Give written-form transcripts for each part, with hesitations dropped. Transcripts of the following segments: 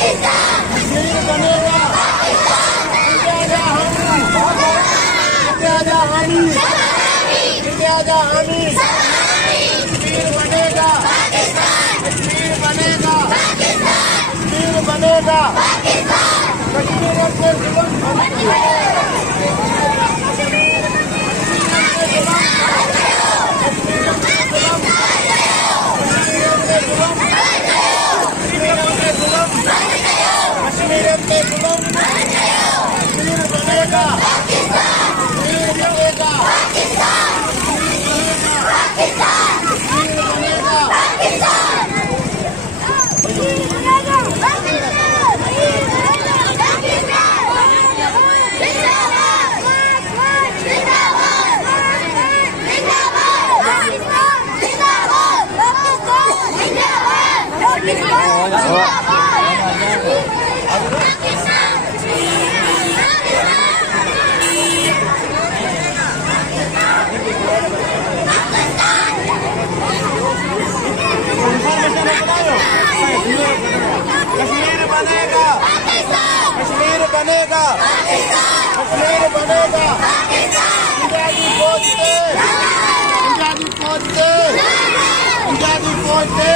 कश्मीर बनेगा इंडिया जहानी, इंडिया जहानी, कश्मीर बनेगा, कश्मीर बनेगा, कश्मीर बनेगा, कश्मीर के जुल्म कश्मीर के जुल्म, कश्मीर बनेगा, कश्मीर बनेगा, कश्मीर बनेगा, कश्मीर बनेगा, कश्मीर बनेगा, कश्मीर बनेगा, इंडिया की फौज से, इंडिया की फौज से, इंडिया की फौज से,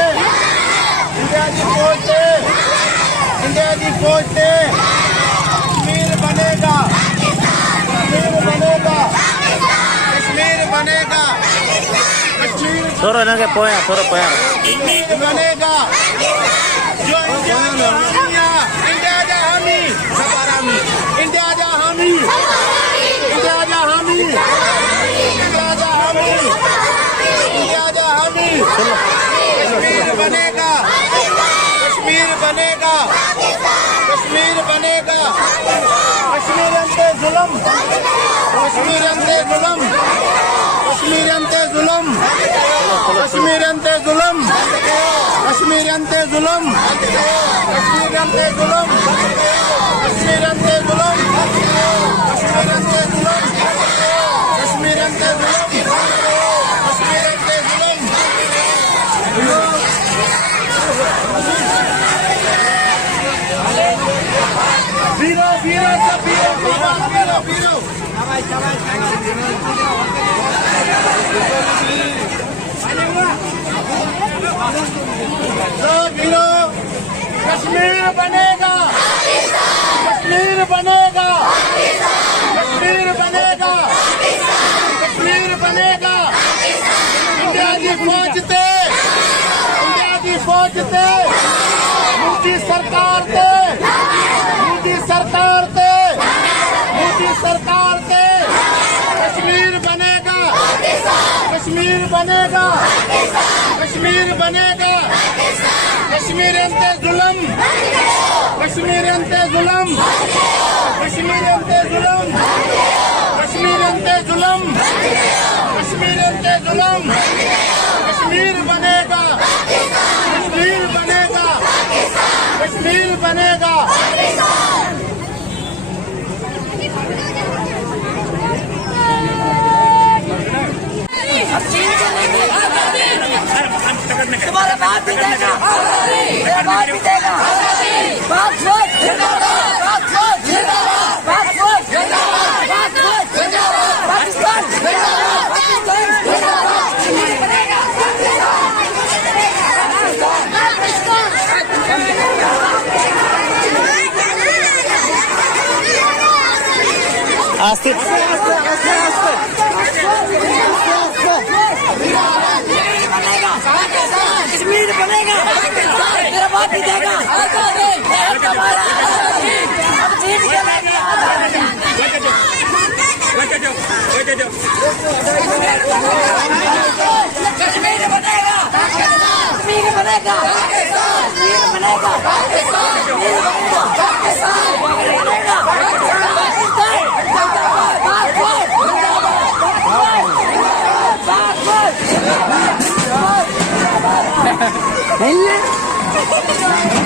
इंडिया की फौज से, इंडिया की फौज से, कश्मीर बनेगा, कश्मीर बनेगा, कश्मीर बनेगा, कश्मीर कश्मीर बनेगा, जो इंडिया जहानी, इंडिया जहानी, इंडिया जहानी, इंडिया जहानी, इंडिया जहानी, कश्मीर बनेगा, कश्मीर बनेगा, कश्मीर बनेगा, कश्मीर अंते जुल्म, कश्मीर अंते जुल्म, कश्मीर अंते जुल्म, कश्मीर अंते जुल्म, कश्मीर अंते जुल्म, कश्मीर अंते जुल्म, कश्मीर अंते जुल्म, कश्मीर अंते जुल्म, कश्मीर अंते जुल्म, कश्मीर अंते जुल्म, वीरो वीरो सब वीरो वीरो वीरो वीरो, कश्मीर बनेगा, कश्मीर बनेगा, कश्मीर बनेगा, कश्मीर बनेगा, इंडिया की फौज से, इंडिया की फौज से, मोदी सरकार से, मोदी सरकार से, मोदी सरकार से, कश्मीर बनेगा, कश्मीर बनेगा, कश्मीर बनेगा, कश्मीर अंते जुल्म, कश्मीर अंते जुल्म, कश्मीर अंते जुल्म, कश्मीर अंते जुल्म, कश्मीर अंते जुल्म, कश्मीर बनेगा, कश्मीर बनेगा, कश्मीर बनेगा, तुम्हारा बात भी देगा, मेरा बात भी देगा, बात सोच जिंदाबाद, बात सोच जिंदाबाद, बात सोच जिंदाबाद, बात सोच जिंदाबाद, पाकिस्तान जिंदाबाद, पाकिस्तान जिंदाबाद, कश्मीर बनेगा, आस्ते आस्ते आस्ते कश्मीर बनेगा, मेरा बात भी देगा, कश्मीर बनेगा, कश्मीर बनेगा, कश्मीर बनेगा, नहीं है।